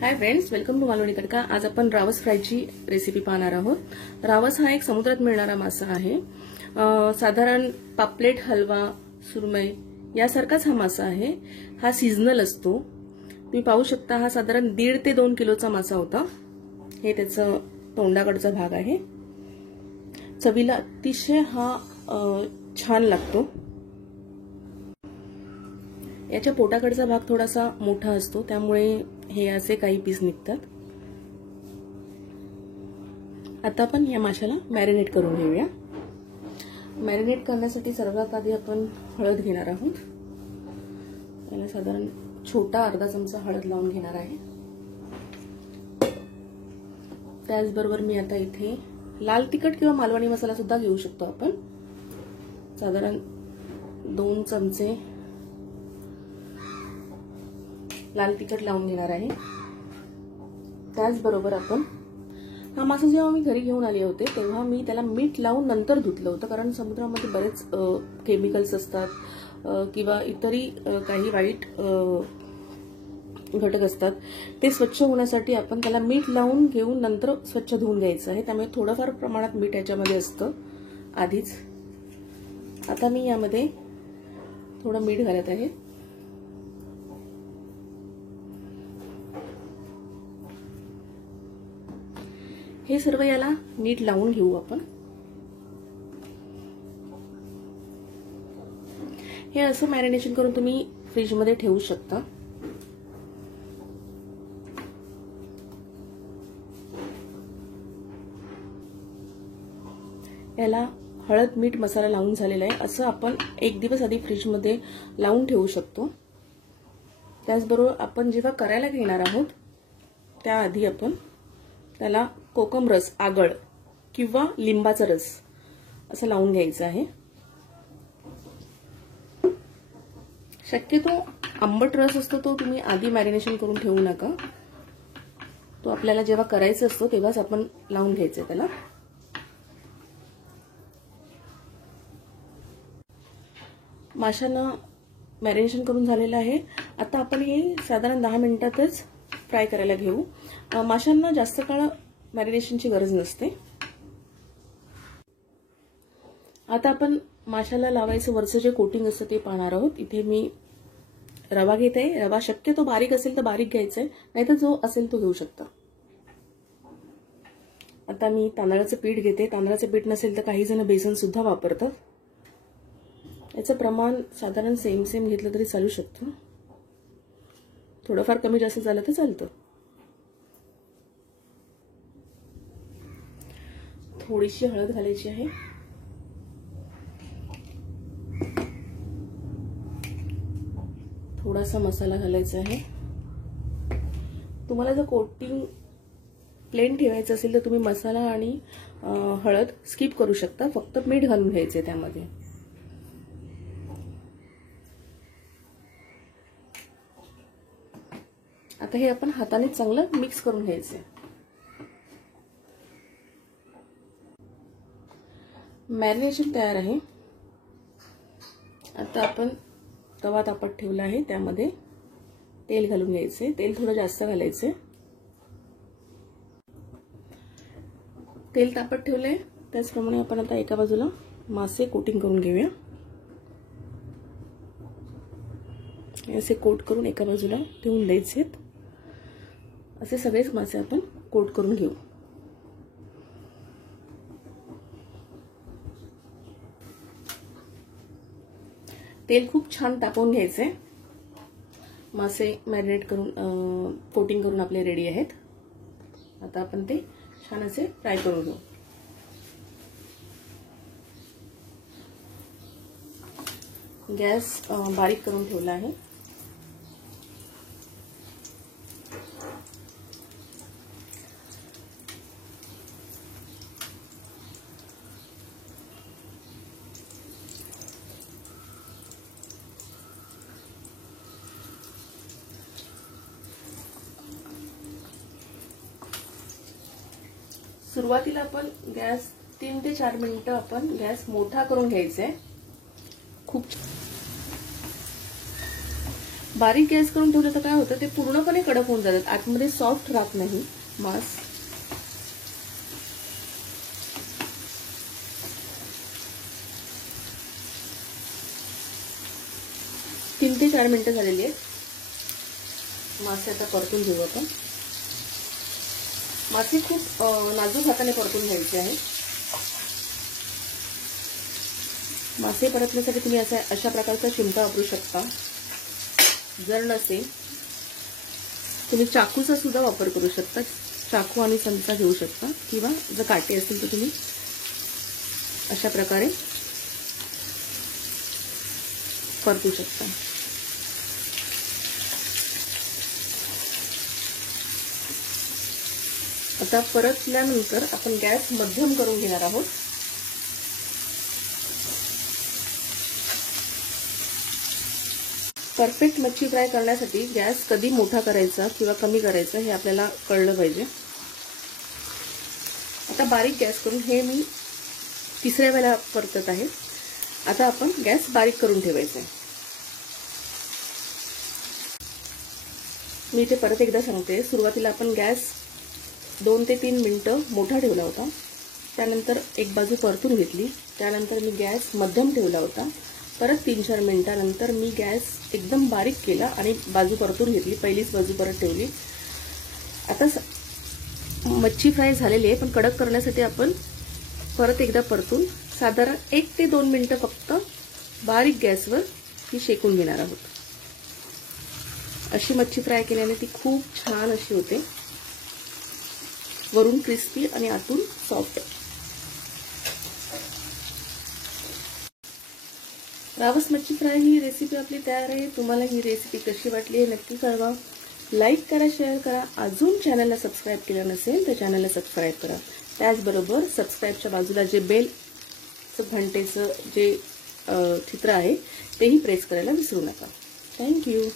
High friends, welcome to Malvani Tadka. आज आपण रावस फ्रायची recipe पाहणार आहोत। रावस हा एक समुद्रात मिळणारा मासा आहे। साधारण पापलेट, हलवा, सुरमई यासारखाच हा मासा आहे। हा सीझनल असतो। तुम्ही पाहू शकता, हा साधारण 1.5 ते 2 किलोचा मासा होता। हे त्याचं तोंडाकडचा भाग आहे। चवीला अतिशय हा छान लागतो। याच्या पोटाकडचा भाग थोडासा मोठा असतो, त्यामुळे हे असे काही पीस निघतात। आता आपण या माशाला मॅरिनेट करून घेऊया। मॅरिनेट करण्यासाठी सर्वात आधी आपण हळद घेणार आहोत। याला साधारण छोटा अर्धा चमचा हळद लावून घेणार आहे। त्याचबरोबर मी आता इथे लाल तिखट किंवा मालवणी मसाला सुद्धा घेऊ शकतो आपण। साधारण 2 चमचे लाल तिखट लावून घेणार आहे। त्याचबरोबर आपण हा मासा जेव्हा मी घरी घेऊन आले होते तेव्हा मी त्याला मीठ लावून नंतर धुतलं होतं, कारण समुद्रामध्ये बरेच केमिकल्स असतात किंवा इतरही काही वाईट घटक असतात। ते स्वच्छ होण्यासाठी आपण त्याला मीठ लावून घेऊन नंतर स्वच्छ धुवून घ्यायचं आहे। त्यामुळे थोडंफार प्रमाणात मीठ याच्यामध्ये असतं आधीच। आता मी यामध्ये थोडं मीठ घालत आहे। हे सर्व याला नीट लावून घेऊ आपण। हे असं मॅरिनेशन करून तुम्ही फ्रीज मध्ये ठेवू शकता। याला हळद, मीठ, मसाला लावून झालेला आहे। असं आपण 1 दिवस आधी फ्रीज मध्ये लावून ठेवू शकतो। त्याचबरोबर आपण जेव्हा करायला घेणार आहोत त्याआधी आपण त्याला कोकम रस, आगळ किंवा लिंबाचा रस असं लावून घ्यायचं आहे। शक्यतो आंबट रस असतो तो तुम्ही आधी मॅरिनेशन करून ठेवू नका। तो आपल्याला जेव्हा करायचा असतो तेव्हाच आपण लावून घ्यायचं त्याला। माशांना मॅरिनेशन करून झालेलं आहे। आता आपण हे साधारण 10 मिनिटातच फ्राय करायला घेऊ। माशांना जास्त काळ मॅरिनेशनची गरज नसते। आता आपण माशाला लावायचं वरचं जे कोटिंग असतं ते पाहणार आहोत। इथे मी रवा घेते। रवा शक्यतो बारीक असेल तर बारीक घ्यायचा आहे, नाहीतर जो असेल तो घेऊ शकता। आता मी तांदळाचं पीठ घेते। तांदळाचं पीठ नसेल तर काही जण बेसन सुद्धा वापरतात। याचं प्रमाण साधारण सेम घेतलं तरी चालू शकतं। थोडंफार कमी जास्त झालं तर चालतं। थोडीशी हळद घालायची आहे। थोडासा मसाला घालायचा आहे। तुम्हाला जर कोटिंग प्लेन ठेवायचं असेल तर तुम्ही मसाला आणि हळद स्किप करू शकता, फक्त मीठ घालून घ्यायचे त्यामध्ये। आता हे आपण हाताने चांगलं मिक्स करून घ्यायचे। मॅरिनेशन तयार आहे। आता आपण तवा तापत ठेवला आहे, त्यामध्ये तेल घालून घ्यायचे। तेल थोडं जास्त घालायचे। तेल तापत ठेवले त्याचप्रमाणे आपण आता एका बाजूला मासे कोटिंग करून घेऊया। असे कोट करून एका बाजूला ठेवून द्यायचे। असे सगळेच मासे आपण कोट करून घेऊ। तेल खूप छान तापवून घ्यायचे। मासे मॅरिनेट करून कोटिंग करून आपले रेडी आहेत। आता आपण ते छान असे फ्राय करून घेऊ। गॅस बारीक करून ठेवला आहे। सुरुवातीला आपण गॅस 3 ते 4 मिनिटं आपण गॅस मोठा करून घ्यायचा आहे। खूप बारीक गॅस करून ठेवलं तर काय होतं, ते पूर्णपणे कडक होऊन जातात, आतमध्ये सॉफ्ट राहत नाही मांस. 3 ते 4 मिनिटं झालेली आहेत. मासे आता परतून घेऊ आपण. मासे खूप नाजूक हाताने परतून घ्यायचे आहेत. मासे परतण्यासाठी तुम्ही अशा प्रकारचा चिमटा वापरू शकता. जर नसेल तुम्ही चाकूचा सुद्धा वापर करू शकता. चाकू आणि चमचा घेऊ शकता, किंवा जर काटे असतील तर तुम्ही अशा प्रकारे परतू शकता. आता परतल्यानंतर आपण गॅस मध्यम करून घेणार आहोत. परफेक्ट मच्छी फ्राय करण्यासाठी गॅस कधी मोठा करायचा किंवा कमी करायचा हे आपल्याला कळलं पाहिजे. आता बारीक गॅस करून हे मी तिसऱ्या वेळेला परतत आहे. आता आपण गॅस बारीक करून ठेवायचा आहे. मी इथे परत एकदा सांगते, सुरुवातीला आपण गॅस 2 ते 3 मिनिटं मोठा ठेवला होता. त्यानंतर एक बाजू परतून घेतली. त्यानंतर मी गॅस मध्यम ठेवला होता. परत 3-4 मिनिटांनंतर मी गॅस एकदम बारीक केला आणि बाजू परतून घेतली. पहिलीच बाजू परत ठेवली. आता मच्छी फ्राय झालेली आहे, पण कडक करण्यासाठी आपण परत एकदा परतून साधारण 1 ते 2 मिनिटं फक्त बारीक गॅसवर ही शेकून घेणार आहोत. अशी मच्छी फ्राय केल्याने ती खूप छान अशी होते, वरून क्रिस्पी आणि आतून सॉफ्ट. रावस मच्छी फ्राय ही रेसिपी आपली तयार आहे. तुम्हाला ही रेसिपी कशी वाटली हे नक्की कळवा. लाईक करा, शेअर करा. अजून चॅनलला सबस्क्राईब केलं नसेल तर चॅनलला सबस्क्राईब करा. त्याचबरोबर सबस्क्राईबच्या बाजूला जे बेल घंटेचं जे चित्र आहे तेही प्रेस करायला विसरू नका. थँक्यू.